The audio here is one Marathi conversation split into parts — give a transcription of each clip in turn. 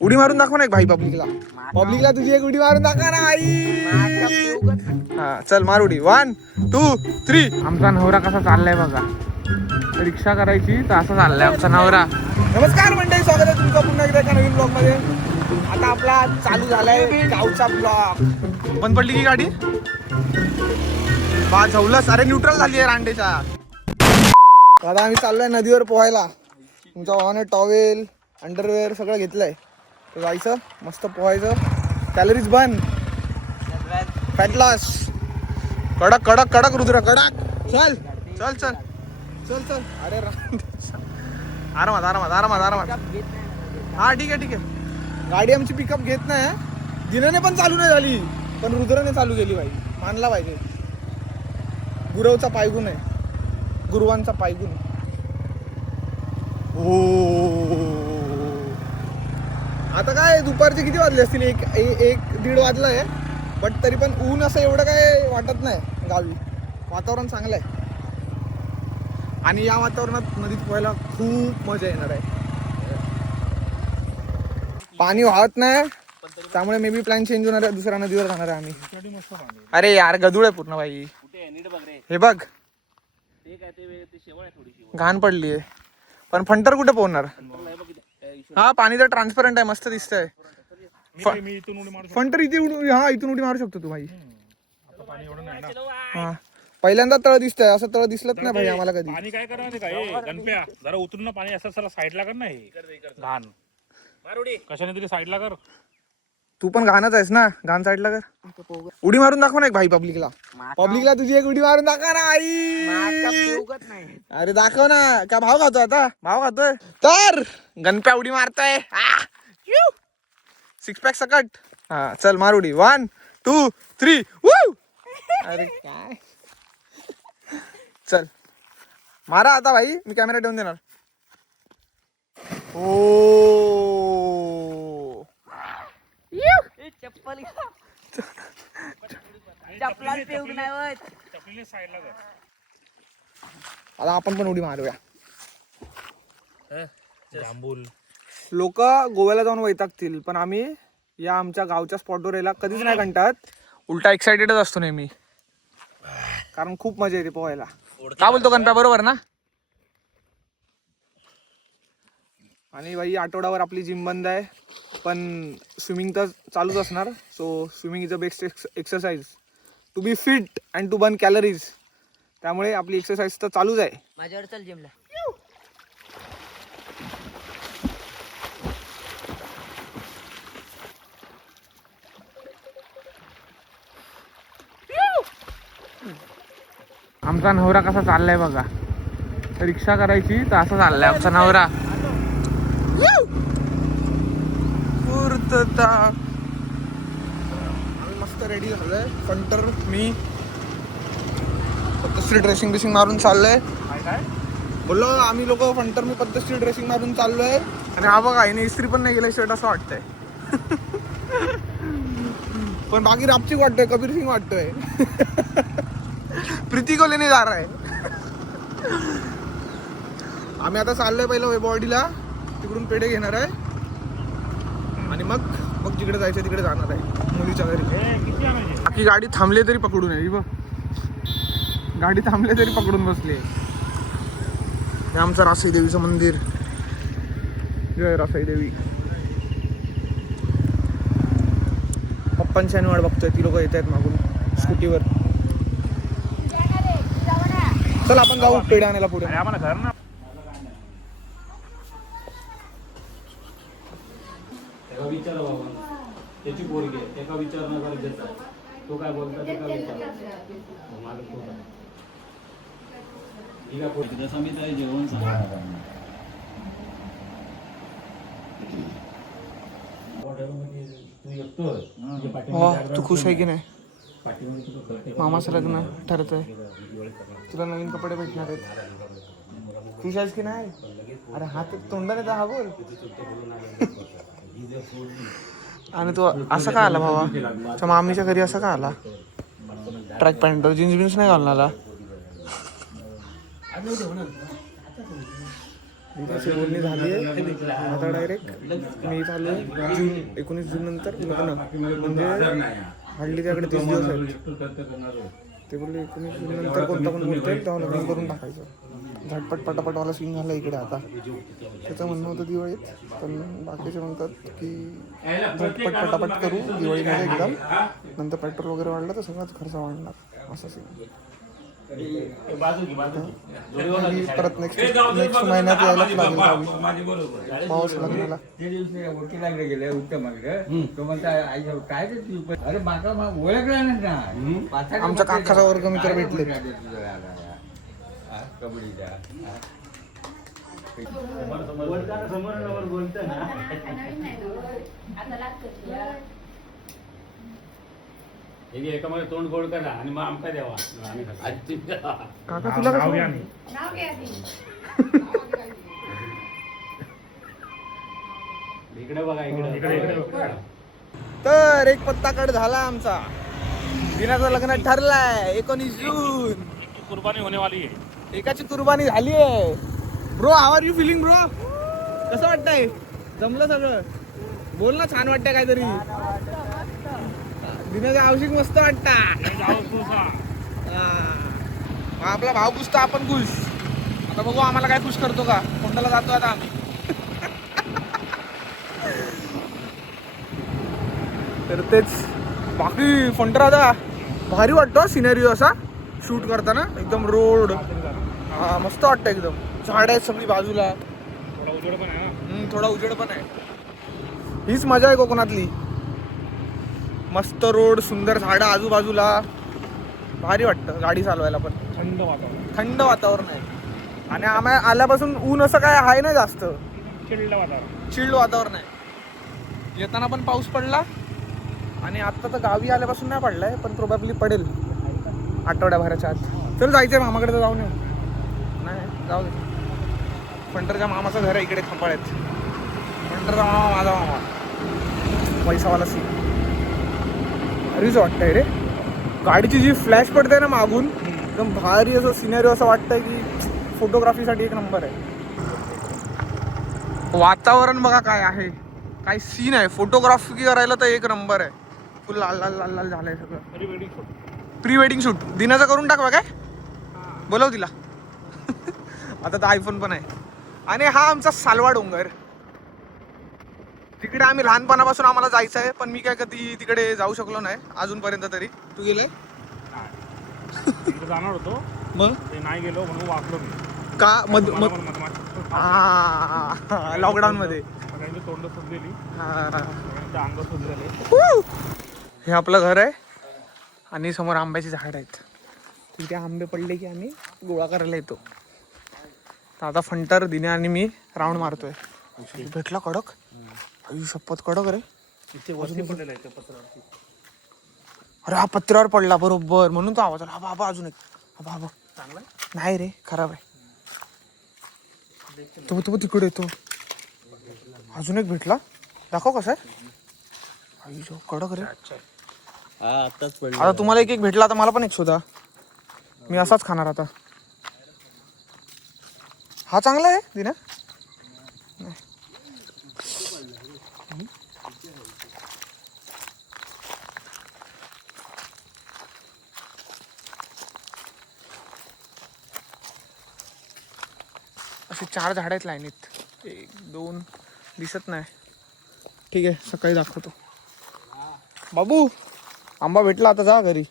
उडी मारून दाखव ना एक भाई पब्लिकला तुझी एक उडी मारून दाखवा ना भाई. हा चल मार उडी. 1 2 3. आमचा नवरा कसा चाललाय बघा. रिक्षा करायची तर असं चाललंय आमचा नवरा. नमस्कार मंडळी, स्वागत आहे तुमचं पुन्हा एकदा एका नवीन ब्लॉग मध्ये. आता आपला चालू झालाय गावचा ब्लॉग. बंद पडली की गाडी बा झवलस. अरे न्यूट्रल झाली आहे रांडेच्या. आता आम्ही चाललोय नदीवर पोहायला. तुमचा भावाने टॉवेल अंडरवेअर सगळं घेतलंय. तर जायचं मस्त पोहायचं. कॅलरीज बंद, फॅट लॉस. कडक कडक कडक रुद्र कडक. चल चल चल चल चल. अरे आरामात आरामात आरामात आरामात. हा ठीक आहे ठीक आहे. गाडी आमची पिकअप घेत नाही. जिनाने पण चालू नाही झाली, पण रुद्राने चालू केली भाई. मानला पाहिजे. गुरवचा पायगुण आहे, गुरुवांचा पायगुण. हो आता काय दुपारचे किती वाजले असतील? एक दीड वाजला आहे. बट तरी पण ऊन असं एवढं काय वाटत नाही गावी. वातावरण चांगलं आहे आणि या वातावरणात नदीत पोहायला खूप मजा येणार आहे. पाणी वाहत नाही त्यामुळे मे बी प्लॅन चेंज होणार आहे. दुसऱ्या नदीवर जाणार आहे आम्ही. अरे यार गदूळ आहे पूर्ण भाई. हे बघ घाण पडली आहे. पण फंटर कुठे पोहणार? हा पाणी तर ट्रान्सपरंट आहे, मस्त दिसतंय. फंटर इथे हा इथून उडी मारू शकतो तू भाई. हा पहिल्यांदा तळ दिसतंय. असं तळ दिसलंच नाही भाई आम्हाला कधी. पाणी काय करणार काय गणप्या, जरा उतरून ना पाणी असं सर साईडला कर ना. हे घाण कशाने तरी साईडला कर. तू पण घाणच आहेस ना, घाण साईडला कर. उडी मारून दाखव ना एक भाई पब्लिकला तुझी एक उडी मारून दाखवा ना आई. अरे दाखव ना. का भाव खातो आता? भाव खातोय तर गणप्या उडी मारतोय. 6 पॅक सकट. हा चल मार उडी. 1 2 3. अरे काय चल मारा आता भाई. मी कॅमेरा ठेवून देणार. ओ चप्पल चपलाच पेऊक नाही होत. चपलीने साईडला कर. आता आपण पण उडी मारूया. जांभूल लोक गोव्याला जाऊन वैतागतील, पण आम्ही या आमच्या गावच्या स्पॉटवर यायला कधीच नाही कंटाळत. उलटा एक्साइटेडच असतो नेहमी, कारण खूप मजा येते पोहायला. का बोलतो गणप्या? बरोबर ना. आणि भाई आठवड्यावर आपली जिम बंद आहे, पण स्विमिंग तर चालूच असणार. So swimming is a best exercise to be fit and to burn calories. त्यामुळे आपली एक्सरसाइज तर चालूच आहे. माझ्यावर चल जिमला. आमचा नवरा कसा चाललाय बघा. रिक्षा करायची तर असं चाललंय आमचा नवरा. मस्त रेडी झालोय. फंटर मी पद्धतशीर ड्रेसिंग बिसिंग मारून चाललोय. बोललो आम्ही लोक फंटर मी पद्धतशीर ड्रेसिंग मारून चाललोय. आणि हा बघा हिने इस्त्री पण नाही गेलाय शर्ट असं वाटतंय. पण बाकी रापचिक वाटतोय, कबीर सिंग वाटतोय. प्रीती को लेने जा रहा है. आम्ही आता चाललोय पहिलं वेबॉडीला. तिकडून पेढे घेणार आहे आणि मग जिकडे जायचं तिकडे जाणार आहे मुलीच्या घरी. बाकी गाडी थांबली तरी पकडून आहे बघ. गाडी थांबले तरी पकडून बसली. हे आमचं रासाई देवीचं मंदिर. जय रासाई देवी. पप्पांची वाट बघतोय. ती लोक येत आहेत मागून स्कूटीवर. चल आपण जाऊ पेढे आणायला पुढे. आम्हाला घर ना विचारा बाबा त्याची पोरगी आहे. एका विचारणं गरजेचं आहे. तो काय बोलतो ते काय विचार जसं मी काय जेवण सांगणार. तू एकटोच तू खुश आहे की नाही? मामाचं लग्न ठरत आहे. तुला नवीन कपडे भेटणार आहेत. खुश आहेस की नाही? अरे हात तोंडाने तर हा बोल. आणि तो असं का आला भावा? त्या मामीच्या घरी असं का आला? ट्रॅक पॅन्ट जीन्स बिन्स नाही घालून आला. दिनाची बोलणी झाली आहे आता डायरेक्ट मी चालू आहे जून 19 जून नंतर लग्न म्हणजे हल्ली त्याकडे 30 दिवस आहेत. ते बोलले 19 जून नंतर कोणता पण बोलतोय तेव्हा लग्न करून टाकायचं. झटपट पटापटवाला सीन झाला इकडे आता. त्याचं म्हणणं होतं दिवाळीत, पण बाकीचे म्हणतात की झटपट पटापट करू दिवाळीमध्ये एकदम, नंतर पेट्रोल वगैरे वाढलं तर सगळाच खर्च वाढणार असं सीन. परत नेक्स्ट महिन्यात यायलाच लागेल पाऊस लग्नाला. गेले उत्तम तो म्हणता काय अरे माका ओळखला नाही. आमच्या काकाचा वर्ग मित्र भेटले. कबड्डीचा एकामध्ये तोंड गोड करा आणि मग आमका द्यावा. काका तुला नाव कसं घ्या मी. इकडे बघा इकडे इकडे. तर एक पत्ता कट झाला आमचा. दिनाचं लग्न ठरलंय 19 जून. कुर्बानी होने वाली है. एकाची कुर्बानी झाली आहे. Bro how are you feeling bro? कसं वाटतंय? जमलं सगळं? बोल ना, छान वाटतंय काहीतरी. दिनाचं आवशिक मस्त वाटता. आपला भाव खुश तर आपण खुश. आता बघू आम्हाला काय खुश करतो का. कोंडाला जातो आता आम्ही. तर तेच बाकी फंटराचा भारी वाटतो सिनेरिओ असा शूट करताना. एकदम रोड हा मस्त वाटतं एकदम. झाड आहेत सगळी बाजूला. थोडा उजेड पण आहे ना. थोडा उजेड पण आहे. हीच मजा आहे कोकणातली. मस्त रोड, सुंदर झाडं आजूबाजूला. भारी वाटतं गाडी चालवायला पण. थंड वातावरण. थंड वातावरण आहे. आणि आम्ही आल्यापासून ऊन असं काय आहे ना जास्त. चिल्ड वातावरण. चिल्ड वातावरण आहे. येताना पण पाऊस पडला आणि आत्ता तर गावी आल्यापासून नाही पडलाय, पण प्रोबॅबली पडेल आठवड्याभराच्या आत. चल जायचंय मामाकडे तर जाऊन येऊ. नाही जाऊ दे. फंटरच्या मामाचं घर आहे इकडे खंपाळ्यात. फंटरचा मामा माझा मामा पैसावाला सी. भारीच वाटतंय रे. गाडीची जी फ्लॅश पडते ना मागून, एकदम भारी असं सिनेरिओ असं वाटतंय की फोटोग्राफीसाठी एक नंबर आहे. वातावरण बघा काय आहे, काय सीन आहे. फोटोग्राफी करायला तर एक नंबर आहे. फुल लाल लाल लाल लाल झालंय सगळं. प्री वेडिंग शूट दिनाचं करून टाकवा काय. बोलव तिला. आता तर आयफोन पण आहे. आणि हा आमचा सालवा डोंगर. तिकडे आम्ही लहानपणापासून आम्हाला जायचं आहे, पण मी काय कधी तिकडे जाऊ शकलो नाही अजूनपर्यंत तरी. तू गेलाय? तिकडे जाणार होतो, मग ते नाही गेलो म्हणून वाचलो मी. का मग मधमाशी लॉकडाऊन मध्ये तोंड सुजलेली, हा. अंग सुजलेले. हे आपलं घर आहे आणि समोर आंब्याची झाड आहेत. तिथे आंबे पडले की आम्ही गोळा करायला येतो. तर आता फंटर दिने आणि मी राऊंड मारतोय. भेटला कडक. आई शपथ कडक रे. पडलेला आहे त्या पत्रावरती. अरे हा पत्र्यावर पडला बरोबर, म्हणून तो आवाज आला. हा बाबा अजून एक. हा बाबा चांगला नाही रे, खराब आहे. तो तो तिकडे येतो. अजून एक भेटला. दाखव कसा आहे. आई जो कडक रे. आता तुम्हाला एक एक भेटला, आता मला पण एक शोधा. मी असाच खाणार आता. हा चांगला आहे दिना. असे 4 झाड आहेत लाईनीत. 1 2 दिसत नाही. ठीक आहे, सकाळी दाखवतो. बाबू आंबा भेटला, आता जा घरी.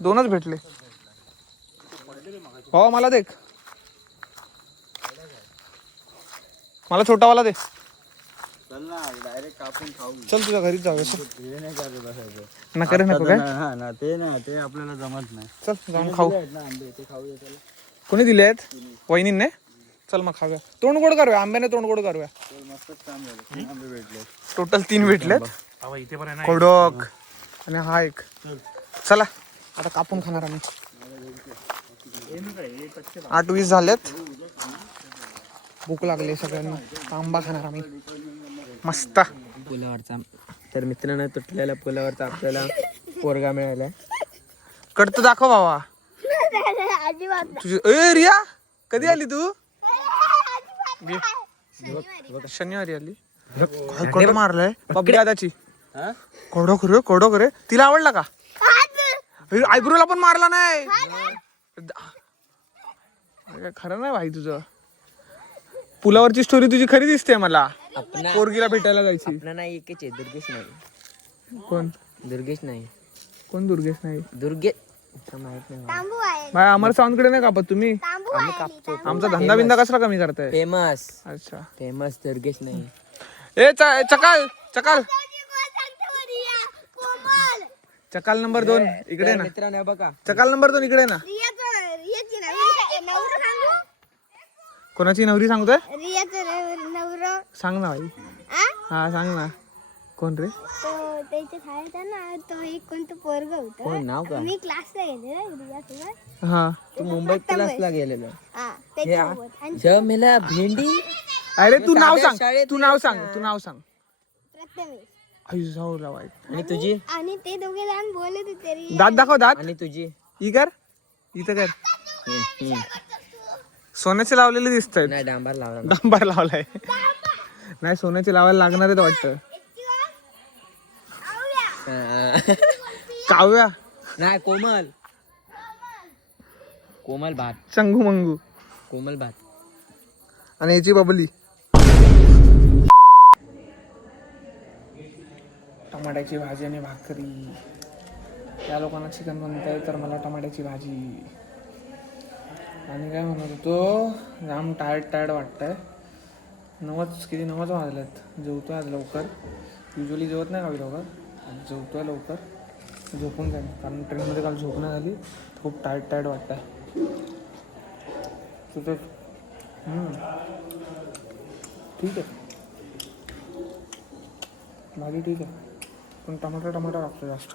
दोनच भेटले. हो मला दे. मला छोटावाला दे. चल तुझ्या घरीच जाऊया. नका रे नको काय. ते आपल्याला जमत नाही. चल जाऊन खाऊ. कोणी दिले आहेत? वहिनीने. चल मग खाऊया. तोंड गोड करूया. आंब्याने तोंड गोड करूया. टोटल 3 भेटलेत. इथे पण आहे ना. कडक आणि हा एक. चला आता कापून खाणार आम्ही. 8-20 झालेत. भूक लागली सगळ्यांना. आंबा खाणार आम्ही मस्त. पुलावरचा तर मित्रांनो तुटलेल्या पुलावरचा आपल्याला पोरगा मिळाला. कडतं दाखव बाबा. तुझी ए रिया कधी आली तू शनिवारी आली कोण मारलाय पब्बी दादाची कोडो करे तिला आवडला का आयब्रोला पण मारला नाही अरे, खरं नाही भाई तुझं पुलावरची स्टोरी तुझी खरी दिसते मला पोरगीला भेटायला जायची आपला नाही एकच आहे दुर्गेश नाही कोण दुर्गेश नाही कोण दुर्गेश नाही दुर्गेश माहित नाही भाई अमर सावंतकडे नाही कापत तुम्ही आम्ही कापतो आमचा धंदा बिंदा कसला कमी करताय फेमस अच्छा फेमस दुर्गेश नाही ए चकाल चकाल चकाल नंबर 2 इकडे ना मित्रांनो बघा चकाल नंबर 2 इकडे ना कोणाची नवरी सांगतोय सांग ना भाई हा सांग ना कोण रे त्याच्या शाळेत ना तो एक कोणतं पोरग होतं कोण नाव का मी क्लासला गेले रियासोबत हा तू मुंबईत क्लासला गेलेलो हा त्याच्यासोबत आणि ज मेला भेंडी अरे तू नाव साध्या सांग शाळेत तू नाव सांग तू नाव सांग प्रथमेश आई जाऊला वाईट आणि तुझी आणि ते दोघे लहान बोलत होते रिया दात दाखव दात आणि तुझी ई कर इथं कर सोन्याचे लावलेले दिसत आहेत नाही डांबर लावला डांबर लावलाय नाही सोन्याचे लावायला लागणार आहेत वाटतं काव्या नाही कोमल कोमल भात चंगू मंगू कोमल भात आणि याची बबली टमाट्याची भाजी आणि भाकरी त्या लोकांना चिकन बनवताय तर मला टमाट्याची भाजी आणि काय म्हणत होतो जाम टायर्ड वाटतंय 9 वाजलेत जेवतोय आज लवकर युजली जेवत नाही का लवकर आज जेवतोय लवकर झोपून जाईल कारण ट्रेनमध्ये काल झोप नाही झाली खूप टायर्ड वाटतंय तुझं ठीक आहे भाजी ठीक आहे पण टमाटर लागतो जास्त